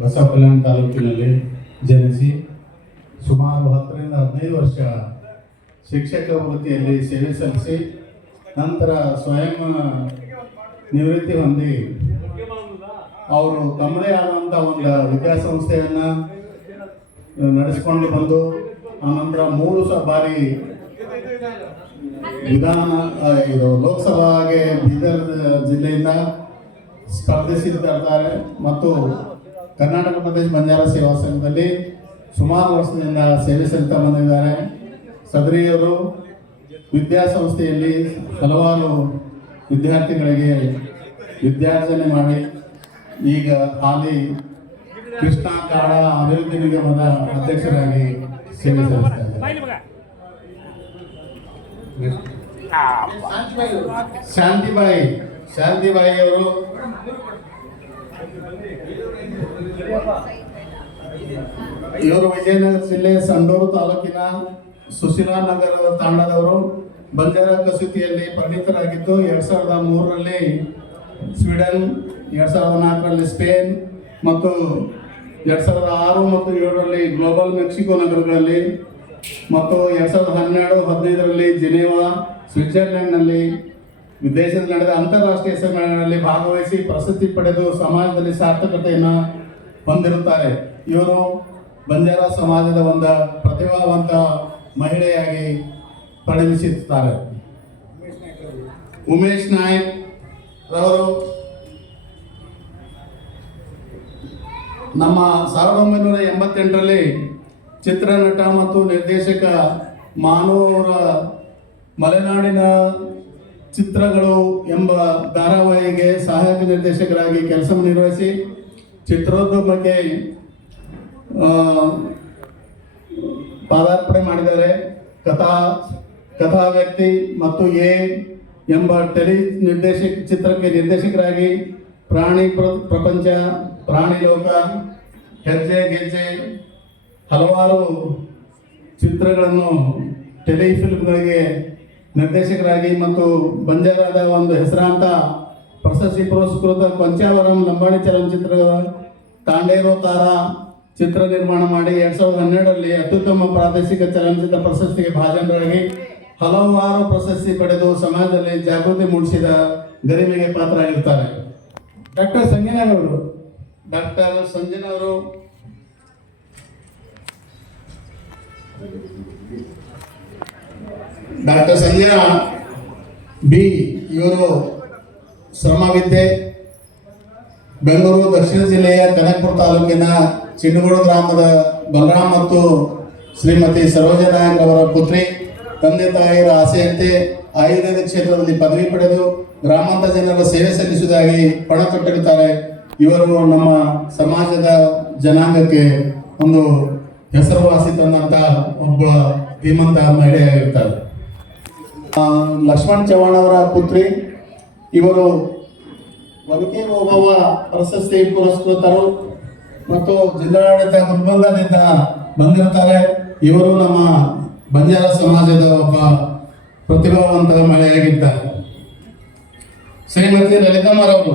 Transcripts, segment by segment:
ಬಸವಕಲ್ಯಾಣ ತಾಲೂಕಿನಲ್ಲಿ ಜನಿಸಿ ಸುಮಾರು 10 ರಿಂದ 15 ವರ್ಷ ಶಿಕ್ಷಕ ವೃತ್ತಿಯಲ್ಲಿ ಸೇವೆ ಸಲ್ಲಿಸಿ ನಂತರ ಸ್ವಯಂ ನಿವೃತ್ತಿ ಹೊಂದಿ ಅವರು ತಮ್ಮದೇ ಆದಂಥ ಒಂದು ವಿದ್ಯಾಸಂಸ್ಥೆಯನ್ನು ನಡೆಸಿಕೊಂಡು ಬಂದು ಆನಂತರ 3 ಬಾರಿ ಲೋಕಸಭಾಗೆ ಬೀದರ್ ಜಿಲ್ಲೆಯಿಂದ ಸ್ಪರ್ಧಿಸಿದ್ದಾರೆ ಮತ್ತು ಕರ್ನಾಟಕ ಪ್ರದೇಶ ಬಂಜಾರ ಸೇವಾ ಸಂಘದಲ್ಲಿ ಸುಮಾರು ವರ್ಷದಿಂದ ಸೇವೆ ಸಲ್ಲಿಸುತ್ತಾ ಬಂದಿದ್ದಾರೆ. ಸದರಿಯವರು ವಿದ್ಯಾಸಂಸ್ಥೆಯಲ್ಲಿ ಹಲವಾರು ವಿದ್ಯಾರ್ಥಿಗಳಿಗೆ ವಿದ್ಯಾರ್ಜನೆ ಮಾಡಿ ಈಗ ಹಾಲಿ ಕೃಷ್ಣ ಕಾಡ ಅಭಿವೃದ್ಧಿ ನಿಗಮದ ಅಧ್ಯಕ್ಷರಾಗಿ ಸೇವೆ ಸಲ್ಲಿಸ್ತಾರೆ. ಶಾಂತಿಬಾಯಿ ಅವರು ಇವರು ವಿಜಯನಗರ ಜಿಲ್ಲೆ ಸಂಡೂರು ತಾಲೂಕಿನ ಸುಶೀಲಾ ನಗರದ ತಾಂಡದವರು. ಬಂಜಾರ ಕಸೂತಿಯಲ್ಲಿ ಪರಿಣಿತರಾಗಿದ್ದು 2003ರಲ್ಲಿ ಸ್ವೀಡನ್, 2004ರಲ್ಲಿ ಸ್ಪೇನ್ ಮತ್ತು 2006 ಮತ್ತು 2007ರಲ್ಲಿ ಗ್ಲೋಬಲ್ ಮೆಕ್ಸಿಕೋ ನಗರಗಳಲ್ಲಿ ಮತ್ತು 2012-15ರಲ್ಲಿ ಜಿನೇವಾ ಸ್ವಿಟ್ಜರ್ಲೆಂಡ್ನಲ್ಲಿ ವಿದೇಶದಲ್ಲಿ ನಡೆದ ಅಂತಾರಾಷ್ಟ್ರೀಯ ಸಮ್ಮೇಳನಗಳಲ್ಲಿ ಭಾಗವಹಿಸಿ ಪ್ರಶಸ್ತಿ ಪಡೆದು ಸಮಾಜದಲ್ಲಿ ಸಾರ್ಥಕತೆಯನ್ನು ಹೊಂದಿರುತ್ತಾರೆ. ಇವರು ಬಂಜಾರ ಸಮಾಜದ ಒಂದು ಪ್ರತಿಭಾವಂತ ಮಹಿಳೆಯಾಗಿ ಪರಿಣಮಿಸುತ್ತಾರೆ. ಉಮೇಶ್ ನಾಯ್ಕ್ ರವರು ನಮ್ಮ 1988ರಲ್ಲಿ ಚಿತ್ರನಟ ಮತ್ತು ನಿರ್ದೇಶಕ ಮಾನು ಅವರ ಮಲೆನಾಡಿನ ಚಿತ್ರಗಳು ಎಂಬ ಧಾರಾವಾಹಿಗೆ ಸಹಾಯಕ ನಿರ್ದೇಶಕರಾಗಿ ಕೆಲಸ ನಿರ್ವಹಿಸಿ ಚಿತ್ರೋದ್ಯಮಕ್ಕೆ ಪಾದಾರ್ಪಣೆ ಮಾಡಿದ್ದಾರೆ. ಕಥಾ ವ್ಯಕ್ತಿ ಮತ್ತು ಎಂಬ ಚಿತ್ರಕ್ಕೆ ನಿರ್ದೇಶಕರಾಗಿ ಪ್ರಾಣಿ ಪ್ರಪಂಚ, ಪ್ರಾಣಿ ಲೋಕ, ಹೆಜ್ಜೆ ಗೆಜ್ಜೆ ಹಲವಾರು ಚಿತ್ರಗಳನ್ನು ಟೆಲಿಫಿಲ್ಮ್ಗಳಿಗೆ ನಿರ್ದೇಶಕರಾಗಿ ಮತ್ತು ಬಂಜಾರದ ಒಂದು ಹೆಸರಾಂತ ಪ್ರಶಸ್ತಿ ಪುರಸ್ಕೃತ ಕೊಂಚಾವರಂ ಲಂಬಾಣಿ ಚಲನಚಿತ್ರದ ತಾಂಡೇರೋ ತಾರಾ ಚಿತ್ರ ನಿರ್ಮಾಣ ಮಾಡಿ 2012ರಲ್ಲಿ ಅತ್ಯುತ್ತಮ ಪ್ರಾದೇಶಿಕ ಚಲನಚಿತ್ರ ಪ್ರಶಸ್ತಿಗೆ ಭಾಜನರಾಗಿ ಹಲವಾರು ಪ್ರಶಸ್ತಿ ಪಡೆದು ಸಮಾಜದಲ್ಲಿ ಜಾಗೃತಿ ಮೂಡಿಸಿದ ಗರಿಮೆಗೆ ಪಾತ್ರರಾಗಿರ್ತಾರೆ. ಡಾಕ್ಟರ್ ಸಂಜನಾ ಅವರು ಡಾಕ್ಟರ್ ಸಂಜನಾ ಬಿ ಇವರು ಶ್ರಮವಿದ್ಯೆ ಬೆಂಗಳೂರು ದಕ್ಷಿಣ ಜಿಲ್ಲೆಯ ಕನಕಪುರ ತಾಲೂಕಿನ ಚಿನ್ನಗೋಡು ಗ್ರಾಮದ ಬಲರಾಮ್ ಮತ್ತು ಶ್ರೀಮತಿ ಸರೋಜನಾಯಕ್ ಅವರ ಪುತ್ರಿ. ತಂದೆ ತಾಯಿಯರ ಆಸೆಯಂತೆ ಆಯುರ್ವೇದ ಕ್ಷೇತ್ರದಲ್ಲಿ ಪದವಿ ಪಡೆದು ಗ್ರಾಮಾಂತರ ಜನರ ಸೇವೆ ಸಲ್ಲಿಸುವುದಾಗಿ ಪಣ ತೊಟ್ಟಿರುತ್ತಾರೆ. ಇವರು ನಮ್ಮ ಸಮಾಜದ ಜನಾಂಗಕ್ಕೆ ಒಂದು ಹೆಸರುವಾಸಿ ತಂದಂತ ಒಬ್ಬ ಧೀಮಂತ ಮಹಿಳೆಯಾಗಿರ್ತಾರೆ. ಲಕ್ಷ್ಮಣ್ ಚವ್ಹಾಣ್ ಅವರ ಪುತ್ರಿ. ಇವರು ಬದುಕಿ ಓಬವ್ವ ಪ್ರಶಸ್ತಿ ಪುರಸ್ಕೃತರು ಮತ್ತು ಜಿಲ್ಲಾಡಳಿತ ಗುಲ್ಬರ್ಗಾದಿಂದ ಬಂದಿರ್ತಾರೆ. ಇವರು ನಮ್ಮ ಬಂಜಾರ ಸಮಾಜದ ಒಬ್ಬ ಪ್ರತಿಭಾವಂತ ಮಹಿಳೆಯಾಗಿದ್ದಾರೆ. ಶ್ರೀಮತಿ ಲಲಿತಮ್ಮರವರು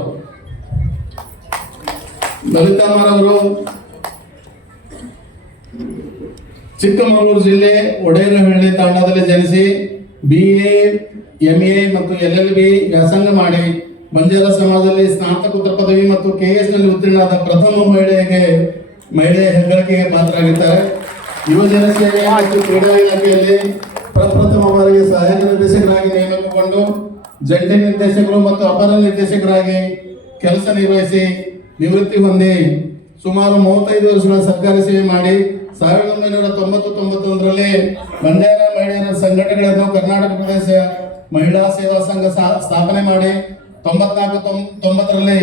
ಚಿಕ್ಕಮಗಳೂರು ಜಿಲ್ಲೆ ಒಡೇರಹಳ್ಳಿ ತಾಂಡದಲ್ಲಿ ಜನಿಸಿ BA, MA ಮತ್ತು LLB ವ್ಯಾಸಂಗ ಮಾಡಿ ಬಂಜಾರ ಸಮಾಜದಲ್ಲಿ ಸ್ನಾತಕೋತ್ತರ ಪದವಿ ಮತ್ತು KS ನಲ್ಲಿ ಉತ್ತೀರ್ಣರಾದ ಪ್ರಥಮ ಮಹಿಳೆ ಹೆಗ್ಗಳಿಕೆಗೆ ಪಾತ್ರರಾಗಿದ್ದಾರೆ. ಯುವಜನ ಸೇವೆ ಮತ್ತು ಕ್ರೀಡಾ ಇಲಾಖೆಯಲ್ಲಿ ಪ್ರಪ್ರಥಮ ಬಾರಿಗೆ ಸಹಾಯಕ ನಿರ್ದೇಶಕರಾಗಿ ನೇಮಕಗೊಂಡು ಜಂಟಿ ನಿರ್ದೇಶಕರು ಮತ್ತು ಅಪರ ನಿರ್ದೇಶಕರಾಗಿ ಕೆಲಸ ನಿರ್ವಹಿಸಿ ನಿವೃತ್ತಿ ಹೊಂದಿ ಸುಮಾರು 35 ವರ್ಷಗಳ ಸರ್ಕಾರಿ ಸೇವೆ ಮಾಡಿ 1991ರಲ್ಲಿ ಬಂಜಾರ ಮಹಿಳೆಯರ ಸಂಘಟನೆಗಳನ್ನು ಕರ್ನಾಟಕ ಪ್ರದೇಶ ಮಹಿಳಾ ಸೇವಾ ಸಂಘ ಸ್ಥಾಪನೆ ಮಾಡಿ 94-90ರಲ್ಲಿ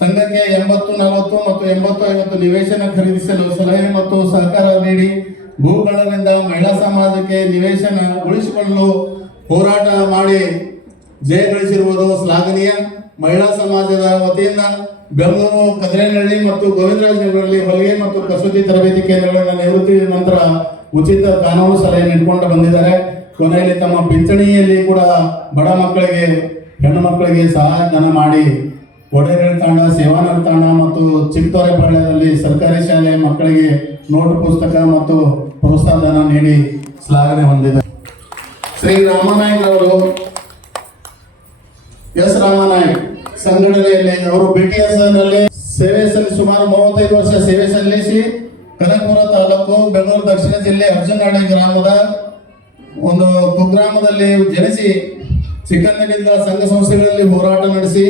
ಸಂಘಕ್ಕೆ 80-40 ಮತ್ತು 80-50 ನಿವೇಶನ ಖರೀದಿಸಲು ಸಲಹೆ ಮತ್ತು ಸಹಕಾರ ನೀಡಿ ಭೂಗಳರಿಂದ ಮಹಿಳಾ ಸಮಾಜಕ್ಕೆ ನಿವೇಶನ ಉಳಿಸಿಕೊಳ್ಳಲು ಹೋರಾಟ ಮಾಡಿ ಜಯ ಗಳಿಸಿರುವುದು ಶ್ಲಾಘನೀಯ. ಮಹಿಳಾ ಸಮಾಜದ ವತಿಯಿಂದ ಬೆಂಗಳೂರು, ಕದ್ರೇನಹಳ್ಳಿ ಮತ್ತು ಗೋವಿಂದರಾಜನಗರದಲ್ಲಿ ಹೊಲಿಗೆ ಮತ್ತು ಕಸೂತಿ ತರಬೇತಿ ಕೇಂದ್ರಗಳನ್ನು ನಿವೃತ್ತಿ ನಂತರ ಉಚಿತ ಕಾನೂನು ಸಲಹೆ ನೀಡಿಕೊಂಡು ಬಂದಿದ್ದಾರೆ. ಕೊನೆಯಲ್ಲಿ ತಮ್ಮ ಪಿಂಚಣಿಯಲ್ಲಿ ಕೂಡ ಬಡ ಮಕ್ಕಳಿಗೆ, ಹೆಣ್ಣು ಮಕ್ಕಳಿಗೆ ಸಹಾಯಧನ ಮಾಡಿ ಒಡೆಗೇರಿ ತಾಂಡ, ಸೇವಾನಗರ ತಾಂಡ ಮತ್ತು ಚಿಕ್ಕತೋರೆಪಾಳ್ಯದಲ್ಲಿ ಸರ್ಕಾರಿ ಶಾಲೆ ಮಕ್ಕಳಿಗೆ ನೋಟ್ ಪುಸ್ತಕ ಮತ್ತು ಪ್ರೋತ್ಸಾಹಧನ ನೀಡಿ ಶ್ಲಾಘನೆ ಹೊಂದಿದೆ. ಶ್ರೀ ರಾಮನಾಯಕ್ ಅವರು, ಎಸ್ ರಾಮನಾಯಕ್ ಸಂಘಟನೆಯಲ್ಲಿ ಅವರು BTS ನಲ್ಲಿ ಸೇವೆ ಸಲ್ಲಿಸಿ ಸುಮಾರು 35 ವರ್ಷ ಸೇವೆ ಸಲ್ಲಿಸಿ ಕನಕಪುರ ತಾಲೂಕು, ಬೆಂಗಳೂರು ದಕ್ಷಿಣ ಜಿಲ್ಲೆ ಅರ್ಜುನಹಳ್ಳಿ ಗ್ರಾಮದ ಒಂದು ಕುಗ್ರಾಮದಲ್ಲಿ ಜನಿಸಿ ಚಿಕ್ಕಂದಿನಿಂದ ಸಂಘ ಸಂಸ್ಥೆಗಳಲ್ಲಿ ಹೋರಾಟ ನಡೆಸಿ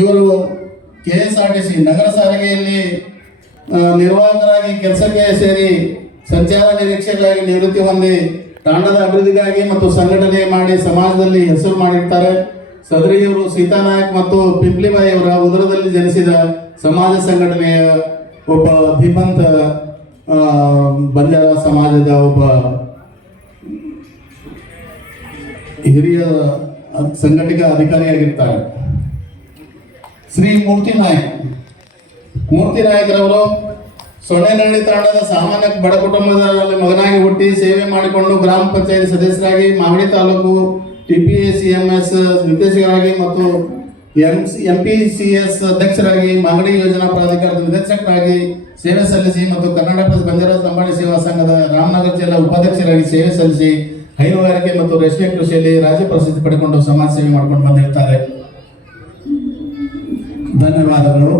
ಇವರು KSRTC ನಗರ ಸಾರಿಗೆಯಲ್ಲಿ ನಿರ್ವಾಹಕರಾಗಿ ಕೆಲಸಕ್ಕೆ ಸೇರಿ ಸಂಚಾರ ನಿರೀಕ್ಷಕರಾಗಿ ನಿವೃತ್ತಿ ಹೊಂದಿ ತಾಂಡದ ಅಭಿವೃದ್ಧಿಗಾಗಿ ಮತ್ತು ಸಂಘಟನೆ ಮಾಡಿ ಸಮಾಜದಲ್ಲಿ ಹೆಸರು ಮಾಡಿರ್ತಾರೆ. ಸದರಿಯವರು ಸೀತಾನಾಯಕ್ ಮತ್ತು ಪಿಂಪ್ಲಿಬಾಯಿ ಅವರ ಉದರದಲ್ಲಿ ಜನಿಸಿದ ಸಮಾಜ ಸಂಘಟನೆಯ ಒಬ್ಬ ಧೀಮಂತ ಬಂಜಾರ ಸಮಾಜದ ಒಬ್ಬ ಹಿರಿಯ ಸಂಘಟಕ ಅಧಿಕಾರಿಯಾಗಿರ್ತಾರೆ. ಶ್ರೀ ಮೂರ್ತಿ ನಾಯಕರವರು ಸೊನ್ನೆನಹಳ್ಳಿ ತಾಂಡದ ಸಾಮಾನ್ಯ ಬಡ ಕುಟುಂಬದಲ್ಲಿ ಮಗನಾಗಿ ಹುಟ್ಟಿ ಸೇವೆ ಮಾಡಿಕೊಂಡು ಗ್ರಾಮ ಪಂಚಾಯತ್ ಸದಸ್ಯರಾಗಿ ಮಾಗಡಿ ತಾಲೂಕು TPACMS ನಿರ್ದೇಶಕರಾಗಿ ಮತ್ತು MPCS ಅಧ್ಯಕ್ಷರಾಗಿ ಮಾಗಡಿ ಯೋಜನಾ ಪ್ರಾಧಿಕಾರದ ನಿರ್ದೇಶಕರಾಗಿ ಸೇವೆ ಸಲ್ಲಿಸಿ ಮತ್ತು ಕರ್ನಾಟಕ ಬಂಜಾರ ಲಂಬಾಣಿ ಸೇವಾ ಸಂಘದ ರಾಮನಗರ ಜಿಲ್ಲಾ ಉಪಾಧ್ಯಕ್ಷರಾಗಿ ಸೇವೆ ಸಲ್ಲಿಸಿ ಹೈನುಗಾರಿಕೆ ಮತ್ತು ರೇಷ್ಮೆ ಕೃಷಿಯಲ್ಲಿ ರಾಜ್ಯ ಪ್ರಸಿದ್ಧಿ ಪಡೆದುಕೊಂಡು ಸಮಾಜ ಸೇವೆ ಮಾಡಿಕೊಂಡು ಬಂದಿರ್ತಾರೆ. ಧನ್ಯವಾದಗಳು.